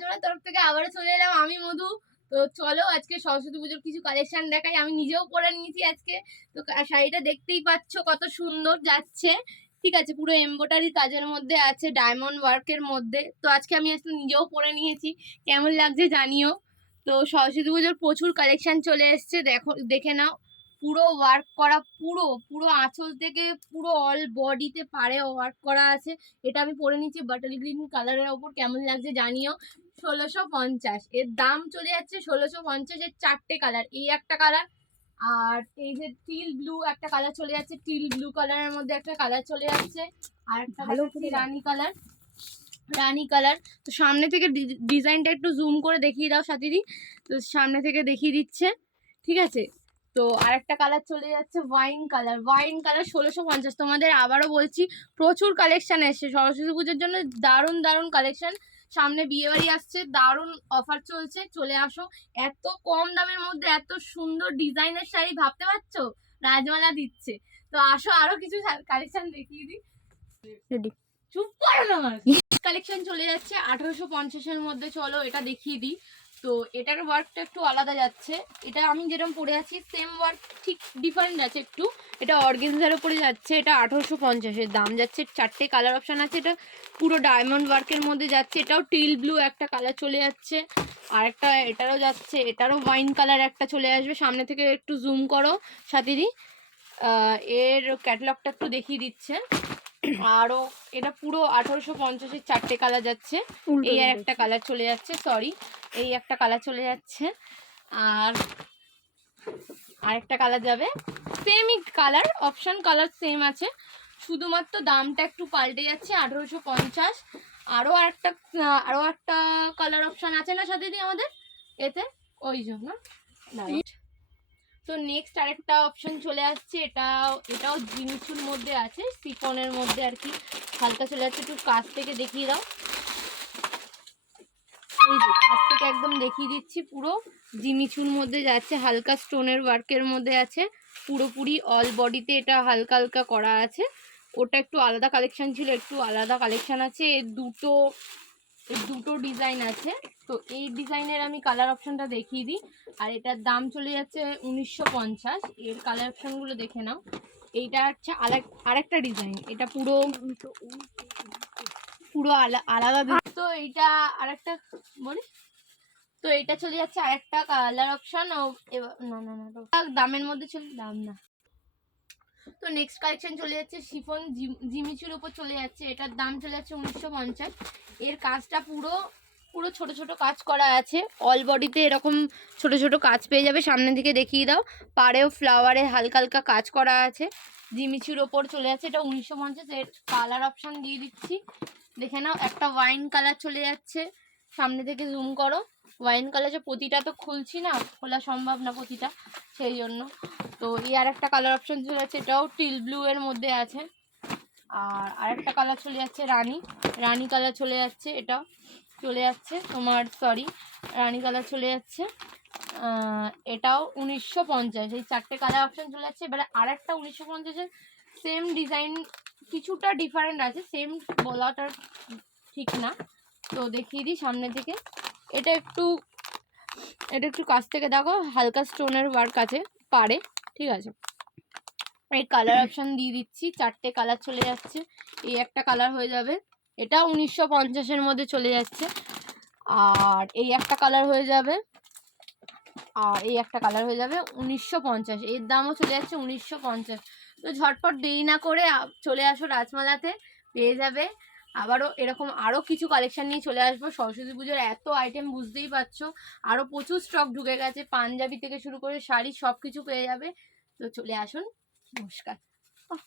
রাজমালার তরফ থেকে আবারও চলে এলাম আমি মধু। তো চলো আজকে সরস্বতী পুজোর কিছু কালেকশন দেখাই। আমি নিজেও পরে নিয়েছি আজকে। তো শাড়িটা দেখতেই পাচ্ছ কত সুন্দর যাচ্ছে, ঠিক আছে, পুরো এমব্রয়ডারি কাজের মধ্যে আছে, ডায়মন্ড ওয়ার্কের মধ্যে। তো আজকে আমি আজকে নিজেও পরে নিয়েছি, কেমন লাগছে জানিও। তো সরস্বতী পুজোর প্রচুর কালেকশন চলে এসছে, দেখে নাও। পুরো ওয়ার্ক করা, পুরো পুরো আঁচল থেকে পুরো অল বডিতে পাড়ে ওয়ার্ক করা আছে। এটা আমি পরে নিচ্ছি বাটার গ্রিন কালারের ওপর, কেমন লাগছে জানিও। 1650 এর দাম চলে যাচ্ছে। 1650 এর 4টে কালার, এই একটা কালার, আর এই যে টিল ব্লু একটা কালার চলে যাচ্ছে, টিল ব্লু কালারের মধ্যে একটা কালার চলে যাচ্ছে, আর একটা ভালো রানী কালার, রানী কালার। তো সামনে থেকে ডিজাইনটা একটু জুম করে দেখিয়ে দাও সাথীদি। তো সামনে থেকে দেখিয়ে দিচ্ছে, ঠিক আছে। তো আরেকটা কালার চলে যাচ্ছে ওয়াইন কালার, ওয়াইন কালার 1650। তোমাদের আবারও বলছি প্রচুর কালেকশন এসছে সরস্বতী পুজোর জন্য, দারুণ দারুণ কালেকশন। সামনে বিয়ে বাড়ি আসছে, দারুণ অফার চলছে, চলে আসো। এত কম দামের মধ্যে এত সুন্দর ডিজাইনের শাড়ি ভাবতে পারছো, রাজমালা দিচ্ছে। তো আসো আরো কিছু কালেকশন দেখিয়ে দিই। চুপ করো না, কালেকশন চলে যাচ্ছে 1850-এর মধ্যে। চলো এটা দেখিয়ে দিই। তো এটার ওয়ার্কটা একটু আলাদা যাচ্ছে, এটা আমি যেরকম পরে আছি সেম ওয়ার্ক, ঠিক ডিফারেন্ট আছে একটু। এটা অর্গেনজার উপরে যাচ্ছে, এটা 1850-এর দাম যাচ্ছে। 4টে কালার অপশান আছে, এটা পুরো ডায়মন্ড ওয়ার্কের মধ্যে যাচ্ছে। এটাও টিল ব্লু একটা কালার চলে যাচ্ছে, আর একটা এটারও যাচ্ছে, এটারও ওয়াইন কালার একটা চলে আসবে। সামনে থেকে একটু জুম করো সাথীদি, এর ক্যাটালগটা একটু দেখিয়ে দিচ্ছে। আরো এটা পুরো 1850-এর 4টে কালার যাচ্ছে। এই আর একটা কালার চলে যাচ্ছে, সরি, এই একটা কালার চলে যাচ্ছে, আর আরেকটা কালার যাবে। সেমই কালার অপশন, কালার সেম আছে, শুধুমাত্র দামটা একটু পাল্টে যাচ্ছে। 1850। আরো একটা কালার অপশন আছে না সাথে দিয়ে আমাদের এতে, ওই জন্য। তো নেক্সট আরেকটা অপশন চলে আসছে, এটাও জিনিসুর মধ্যে আছে, সিফনের মধ্যে আর কি, হালকা চলে যাচ্ছে। একটু কাছ থেকে দেখিয়ে দাও, এই যে কাছ থেকে একদম দেখিয়ে দিচ্ছি। পুরো জিমিচুর মধ্যে যাচ্ছে, হালকা স্টোনের ওয়ার্কের মধ্যে আছে, পুরোপুরি অল বডিতে এটা হালকা হালকা করা আছে। ওটা একটু আলাদা কালেকশন ছিল, একটু আলাদা কালেকশন আছে। এর দুটো ডিজাইন আছে। তো এই ডিজাইনের আমি কালার অপশনটা দেখিয়ে দিই। আর এটার দাম চলে যাচ্ছে 1950। এর কালার অপশনগুলো দেখে নাও। এইটা হচ্ছে আরেকটা ডিজাইন, এটা পুরো আলাদা। তো এইটা আরেকটা বলি, তো এটা চলে যাচ্ছে আরেকটা কালার অপশন। না না না, দামের মধ্যে চলে, দাম না। তো নেক্সট কালেকশন চলে যাচ্ছে শিফন জিমিচুর উপর চলে যাচ্ছে, এটার দাম চলে যাচ্ছে 1950। এর কাজটা পুরো ছোট ছোট কাজ করা আছে, অল বডিতে এরকম ছোট ছোট কাজ পেয়ে যাবে। সামনের দিকে দেখিয়ে দাও, পাড়েও ফ্লাওয়ারে হালকা হালকা কাজ করা আছে, জিমিচুর ওপর চলে যাচ্ছে। এটা 1950। এর কালার অপশন দিয়ে দিচ্ছি, দেখে নাও। একটা ওয়াইন কালার চলে যাচ্ছে, সামনে থেকে জুম করো। ওয়াইন কালার, যে প্রতিটা তো খুলছি না, খোলা সম্ভব না প্রতিটা, সেই জন্য। তো এই আর একটা কালার অপশন চলে যাচ্ছে, এটাও টিল ব্লু এর মধ্যে আছে। আর আরেকটা কালার চলে যাচ্ছে রানী কালার চলে যাচ্ছে, এটাও চলে যাচ্ছে তোমার, সরি, রানী কালার চলে যাচ্ছে। এটাও 1950। এই 4টে কালার অপশন চলে যাচ্ছে। এবারে আরেকটা 1950-এর সেম ডিজাইন, কিছুটা ডিফারেন্ট আছে, সেম বলাটা ঠিক না। তো দেখিয়ে দিই সামনে থেকে, এটা একটু কাছ থেকে দেখো, হালকা স্টোনের ওয়ার্ক আছে পারে, ঠিক আছে। এই কালার অপশন দিয়ে দিচ্ছি, 4টে কালার চলে যাচ্ছে। এই একটা কালার হয়ে যাবে, এটা 1950-এর মধ্যে চলে যাচ্ছে। আর এই একটা কালার হয়ে যাবে, আর এই একটা কালার হয়ে যাবে 1950। এর দামও চলে যাচ্ছে 1950। তো ঝটপট দেরি না করে চলে আসো রাজমালাতে, পেয়ে যাবে। আবারও এরকম আরও কিছু কালেকশন নিয়ে চলে আসবো। সরস্বতী পুজোর এত আইটেম বুঝতেই পারছো, আরও প্রচুর স্টক ঢুকে গেছে, পাঞ্জাবি থেকে শুরু করে শাড়ি সব কিছু পেয়ে যাবে। তো চলে আসুন, নমস্কার।